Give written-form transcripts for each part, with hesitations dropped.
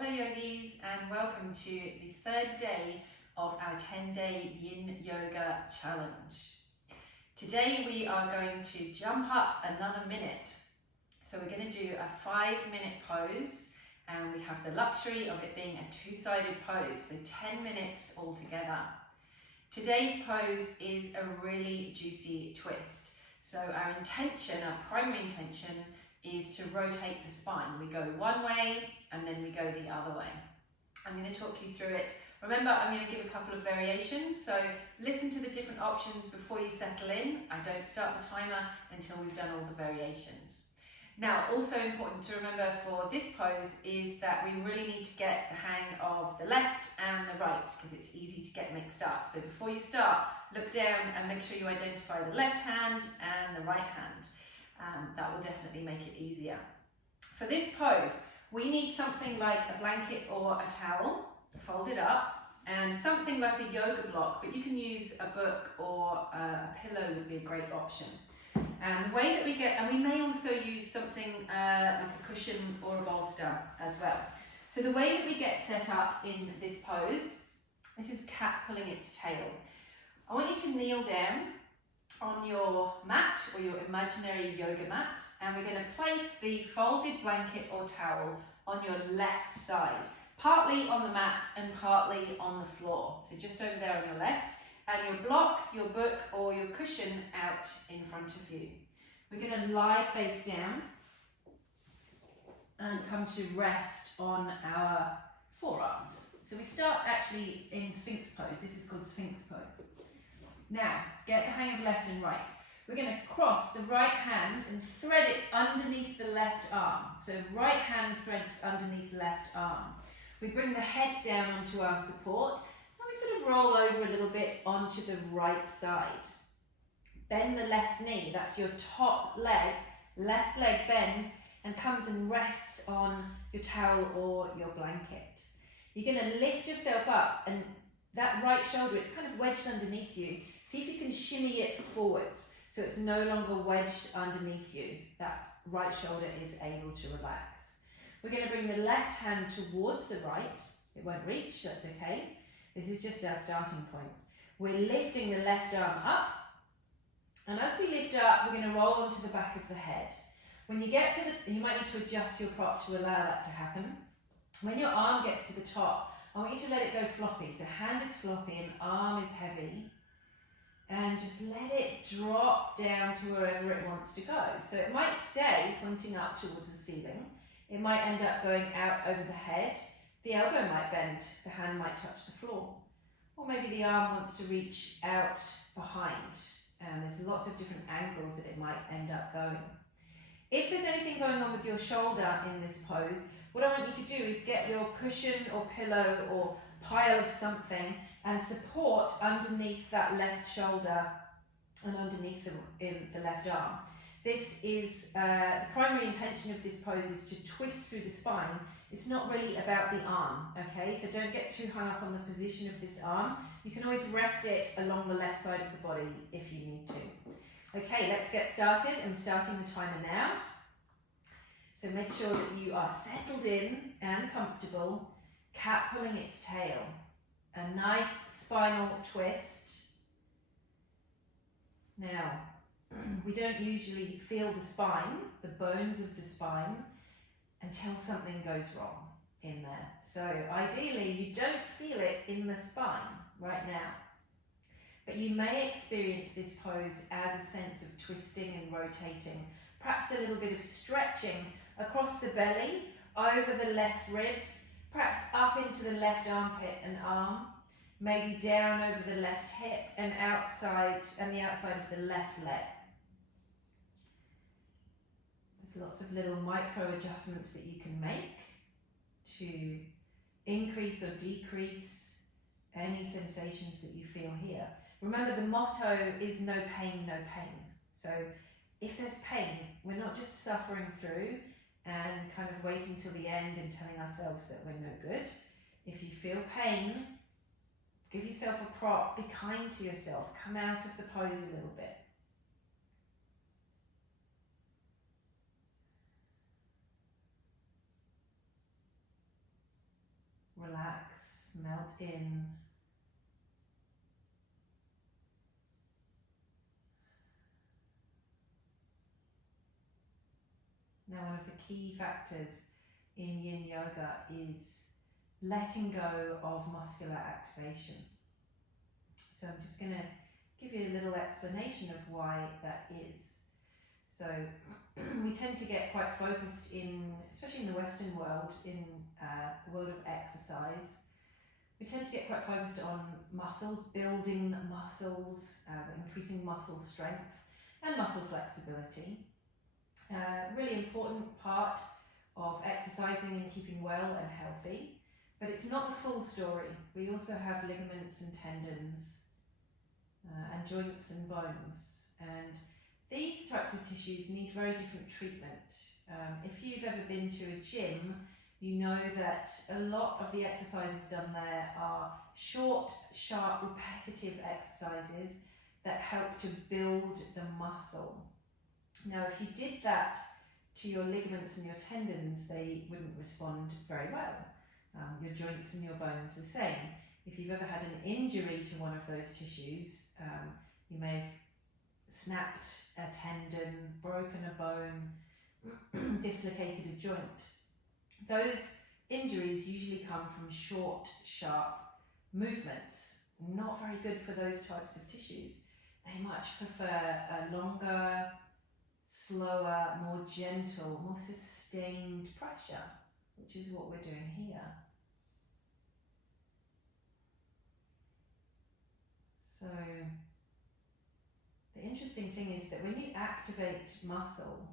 Hello yogis, and welcome to the third day of our 10-day yin yoga challenge. Today we are going to jump up another minute. So we're going to do a 5-minute pose, and we have the luxury of it being a two-sided pose, so 10 minutes altogether. Today's pose is a really juicy twist. So our primary intention is to rotate the spine. We go one way and then we go the other way. I'm going to talk you through it. Remember, I'm going to give a couple of variations, so listen to the different options before you settle in. I don't start the timer until we've done all the variations. Now, also important to remember for this pose is that we really need to get the hang of the left and the right, because it's easy to get mixed up. So before you start, look down and make sure you identify the left hand and the right hand. That will definitely make it easier. For this pose, we need something like a blanket or a towel folded up, and something like a yoga block, but you can use a book or a pillow would be a great option. And the way that we may also use something like a cushion or a bolster as well. So the way that we get set up in this pose, this is cat pulling its tail. I want you to kneel down on your mat or your imaginary yoga mat, and we're going to place the folded blanket or towel on your left side, partly on the mat and partly on the floor. So just over there on your left, and your block, your book or your cushion out in front of you. We're going to lie face down and come to rest on our forearms. So we start actually in Sphinx pose. This is called Sphinx pose. Now, get the hang of left and right. We're going to cross the right hand and thread it underneath the left arm. So right hand threads underneath the left arm. We bring the head down onto our support, and we sort of roll over a little bit onto the right side. Bend the left knee, that's your top leg. Left leg bends and comes and rests on your towel or your blanket. You're going to lift yourself up, and that right shoulder, it's kind of wedged underneath you. See if you can shimmy it forwards so it's no longer wedged underneath you. That right shoulder is able to relax. We're going to bring the left hand towards the right. It won't reach, that's okay. This is just our starting point. We're lifting the left arm up, and as we lift up, we're going to roll onto the back of the head. When you get to you might need to adjust your prop to allow that to happen. When your arm gets to the top, I want you to let it go floppy. So hand is floppy and arm is heavy. And just let it drop down to wherever it wants to go. So it might stay pointing up towards the ceiling. It might end up going out over the head. The elbow might bend. The hand might touch the floor. Or maybe the arm wants to reach out behind. And there's lots of different angles that it might end up going. If there's anything going on with your shoulder in this pose, what I want you to do is get your cushion or pillow or pile of something and support underneath that left shoulder and underneath the left arm. This is the primary intention of this pose is to twist through the spine. It's not really about the arm, okay? So don't get too hung up on the position of this arm. You can always rest it along the left side of the body if you need to. Okay, let's get started. I'm starting the timer now. So make sure that you are settled in and comfortable. Cat pulling its tail. A nice spinal twist. Now, we don't usually feel the spine, the bones of the spine, until something goes wrong in there. So ideally, you don't feel it in the spine right now. But you may experience this pose as a sense of twisting and rotating, perhaps a little bit of stretching across the belly, over the left ribs, perhaps up into the left armpit and arm, maybe down over the left hip and outside, and the outside of the left leg. There's lots of little micro adjustments that you can make to increase or decrease any sensations that you feel here. Remember, the motto is no pain, no pain. So if there's pain, we're not just suffering through and kind of waiting till the end and telling ourselves that we're no good. If you feel pain, give yourself a prop, be kind to yourself, come out of the pose a little bit. relax, melt in. Now, one of the key factors in yin yoga is letting go of muscular activation. So I'm just going to give you a little explanation of why that is. So we tend to get quite focused in, especially in the Western world, in the world of exercise, we tend to get quite focused on muscles, building muscles, increasing muscle strength and muscle flexibility. Really important part of exercising and keeping well and healthy, but it's not the full story. We also have ligaments and tendons and joints and bones, and these types of tissues need very different treatment. If you've ever been to a gym, you know that a lot of the exercises done there are short, sharp, repetitive exercises that help to build the muscle. Now, if you did that to your ligaments and your tendons, they wouldn't respond very well. Your joints and your bones the same. If you've ever had an injury to one of those tissues, you may have snapped a tendon, broken a bone, dislocated a joint. Those injuries usually come from short, sharp movements. Not very good for those types of tissues. They much prefer a longer, slower, more gentle, more sustained pressure, which is what we're doing here. So the interesting thing is that when you activate muscle,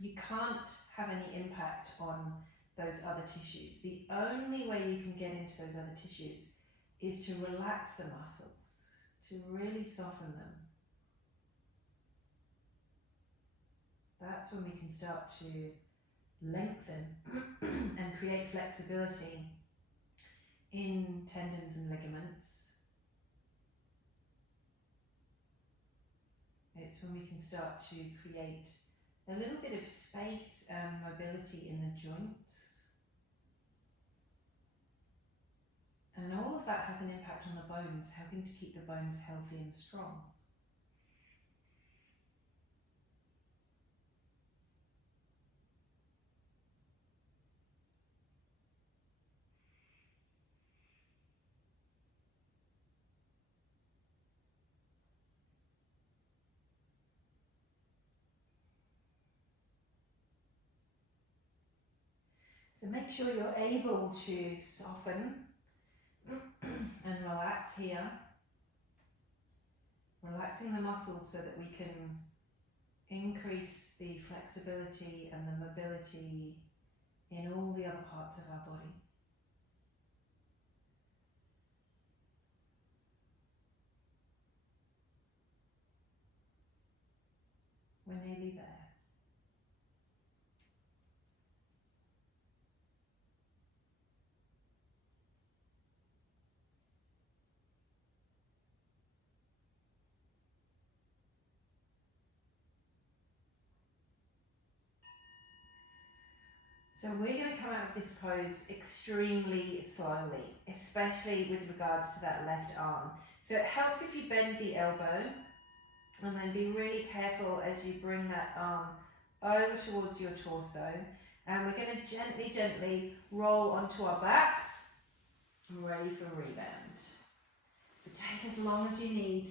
you can't have any impact on those other tissues. The only way you can get into those other tissues is to relax the muscles, to really soften them. That's when we can start to lengthen and create flexibility in tendons and ligaments. It's when we can start to create a little bit of space and mobility in the joints. And all of that has an impact on the bones, helping to keep the bones healthy and strong. So make sure you're able to soften and relax here. Relaxing the muscles so that we can increase the flexibility and the mobility in all the other parts of our body. We're nearly there. So we're going to come out of this pose extremely slowly, especially with regards to that left arm. So it helps if you bend the elbow and then be really careful as you bring that arm over towards your torso. And we're going to gently, gently roll onto our backs, ready for rebound. So take as long as you need.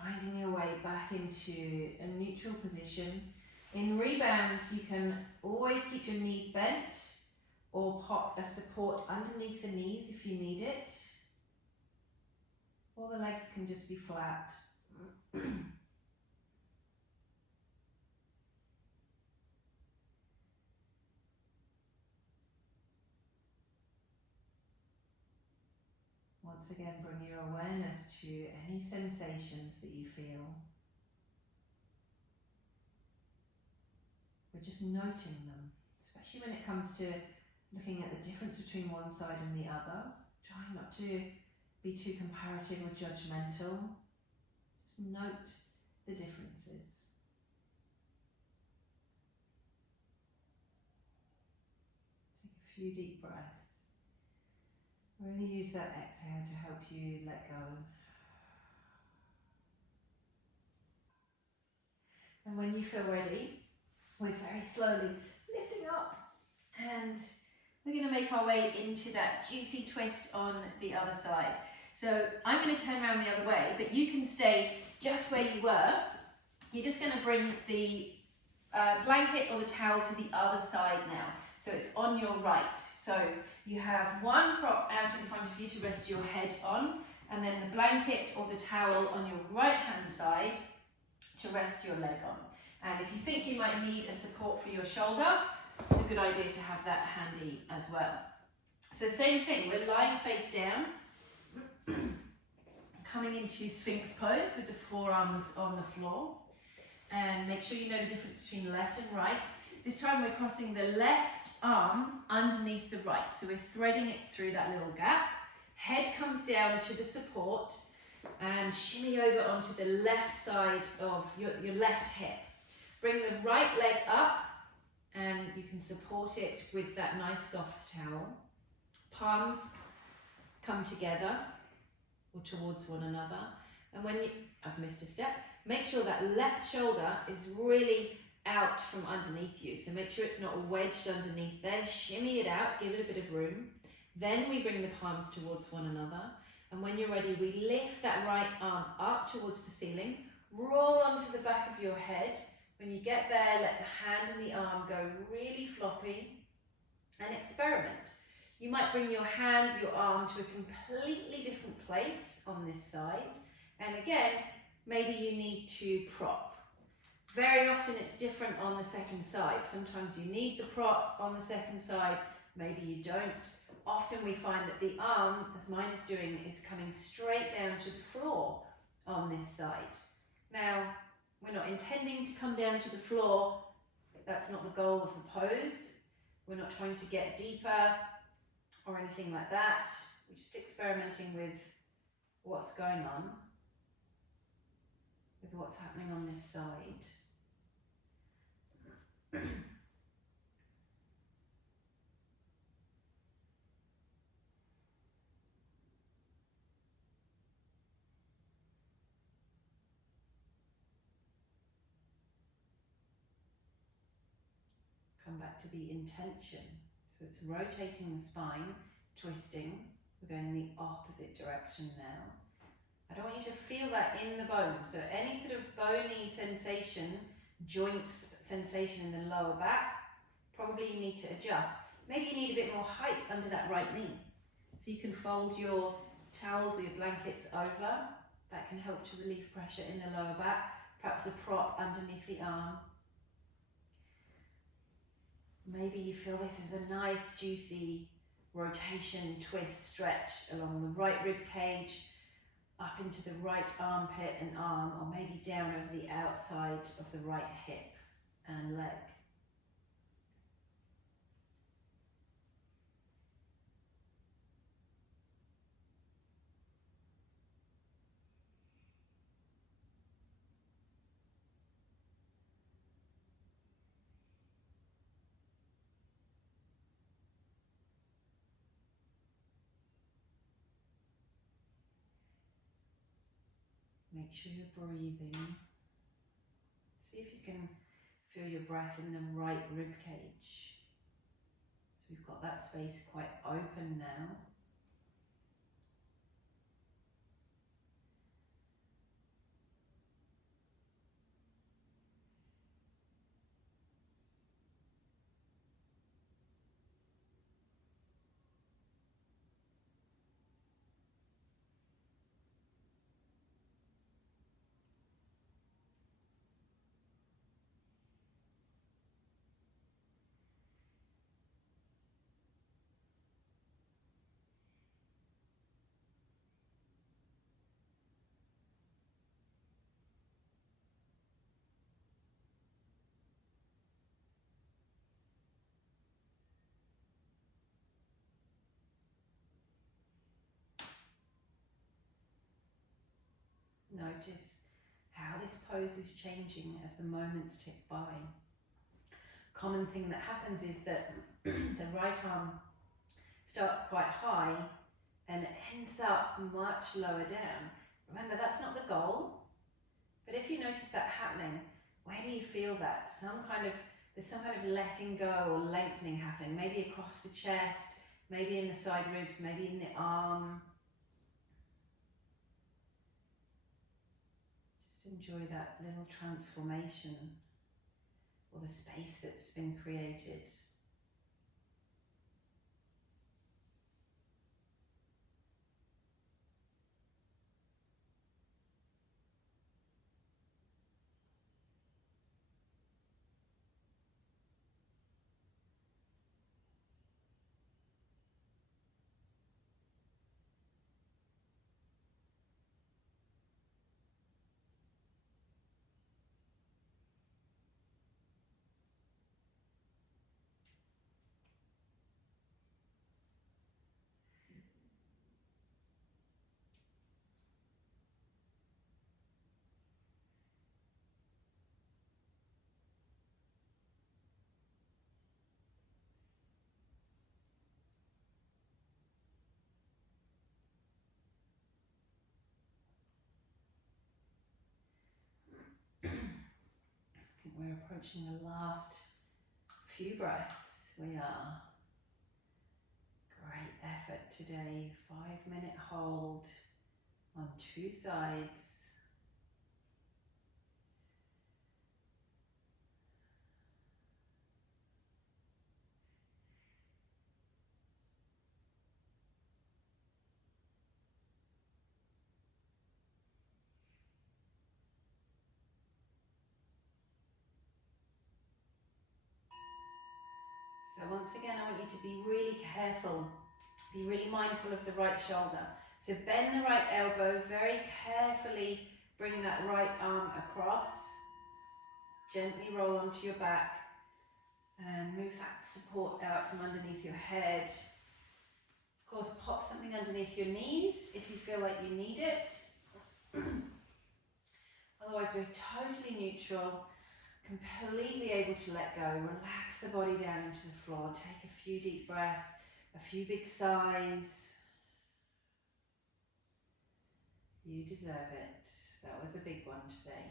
Finding your way back into a neutral position. In rebound, you can always keep your knees bent or pop a support underneath the knees if you need it. Or the legs can just be flat. Once again, bring your awareness to any sensations that you feel. We're just noting them, especially when it comes to looking at the difference between one side and the other. Trying not to be too comparative or judgmental. Just note the differences. few deep breaths. Really use that exhale to help you let go. And when you feel ready, we're very slowly lifting up and we're going to make our way into that juicy twist on the other side. So I'm going to turn around the other way, but you can stay just where you were. You're just going to bring the blanket or the towel to the other side now. So it's on your right. So you have one prop out in front of you to rest your head on, and then the blanket or the towel on your right hand side to rest your leg on. And if you think you might need a support for your shoulder, it's a good idea to have that handy as well. So same thing, we're lying face down, coming into Sphinx pose with the forearms on the floor. And make sure you know the difference between left and right. This time we're crossing the left arm underneath the right. So we're threading it through that little gap. Head comes down to the support and shimmy over onto the left side of your left hip. Bring the right leg up and you can support it with that nice soft towel. Palms come together or towards one another. And when I've missed a step, make sure that left shoulder is really out from underneath you. So make sure it's not wedged underneath there. Shimmy it out, give it a bit of room. Then we bring the palms towards one another. And when you're ready, we lift that right arm up towards the ceiling. Roll onto the back of your head. When you get there, let the hand and the arm go really floppy and experiment. You might bring your hand, your arm to a completely different place on this side. And again, maybe you need to prop. Very often it's different on the second side. Sometimes you need the prop on the second side, maybe you don't. Often we find that the arm, as mine is doing, is coming straight down to the floor on this side. Now, we're not intending to come down to the floor. That's not the goal of the pose. We're not trying to get deeper or anything like that. We're just experimenting with what's going on, with what's happening on this side. Come back to the intention. So it's rotating the spine, twisting. We're going in the opposite direction now. I don't want you to feel that in the bones. So any sort of bony sensation, joint sensation in the lower back, probably you need to adjust. Maybe you need a bit more height under that right knee. So you can fold your towels or your blankets over. That can help to relieve pressure in the lower back. Perhaps a prop underneath the arm. Maybe you feel this is a nice, juicy rotation, twist, stretch along the right rib cage, up into the right armpit and arm, or maybe down over the outside of the right hip and leg. Make sure you're breathing. See if you can feel your breath in the right rib cage. So we've got that space quite open now. Notice how this pose is changing as the moments tick by. Common thing that happens is that the right arm starts quite high and ends up much lower down. Remember, that's not the goal, but if you notice that happening, where do you feel that? There's some kind of letting go or lengthening happening, maybe across the chest, maybe in the side ribs, maybe in the arm. Just enjoy that little transformation or the space that's been created. I think we're approaching the last few breaths. We are. Great effort today. 5-minute hold on 2 sides. So once again, I want you to be really careful, be really mindful of the right shoulder. So bend the right elbow, very carefully bring that right arm across, gently roll onto your back and move that support out from underneath your head. Of course, pop something underneath your knees if you feel like you need it. Otherwise, we're totally neutral. Completely able to let go, relax the body down into the floor, take a few deep breaths, a few big sighs. You deserve it. That was a big one today.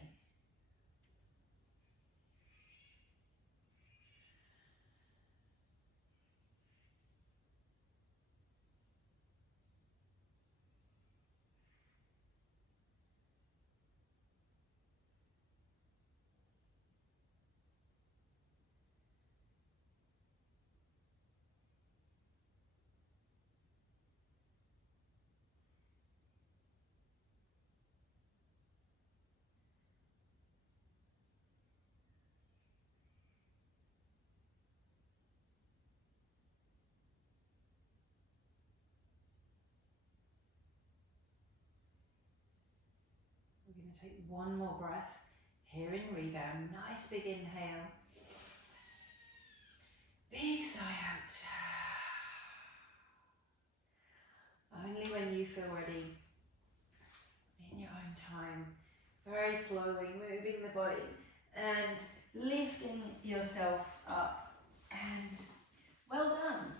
We're going to take one more breath here in rebound. Nice big inhale. Big sigh out. Only when you feel ready, in your own time, very slowly moving the body and lifting yourself up. And well done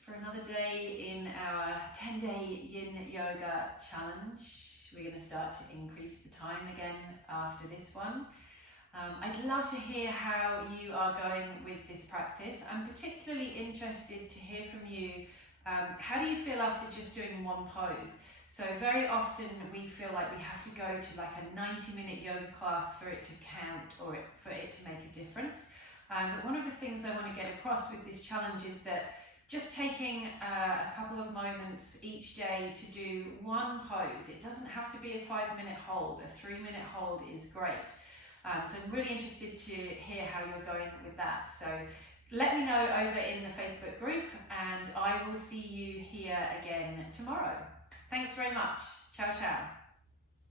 for another day in our 10-day yin yoga challenge. We're going to start to increase the time again after this one. I'd love to hear how you are going with this practice. I'm particularly interested to hear from you. How do you feel after just doing one pose? So very often we feel like we have to go to like a 90-minute yoga class for it to count or for it to make a difference. But one of the things I want to get across with this challenge is that just taking a couple of moments each day to do one pose. It doesn't have to be a 5-minute hold. A 3-minute hold is great. So I'm really interested to hear how you're going with that. So let me know over in the Facebook group and I will see you here again tomorrow. Thanks very much. Ciao, ciao.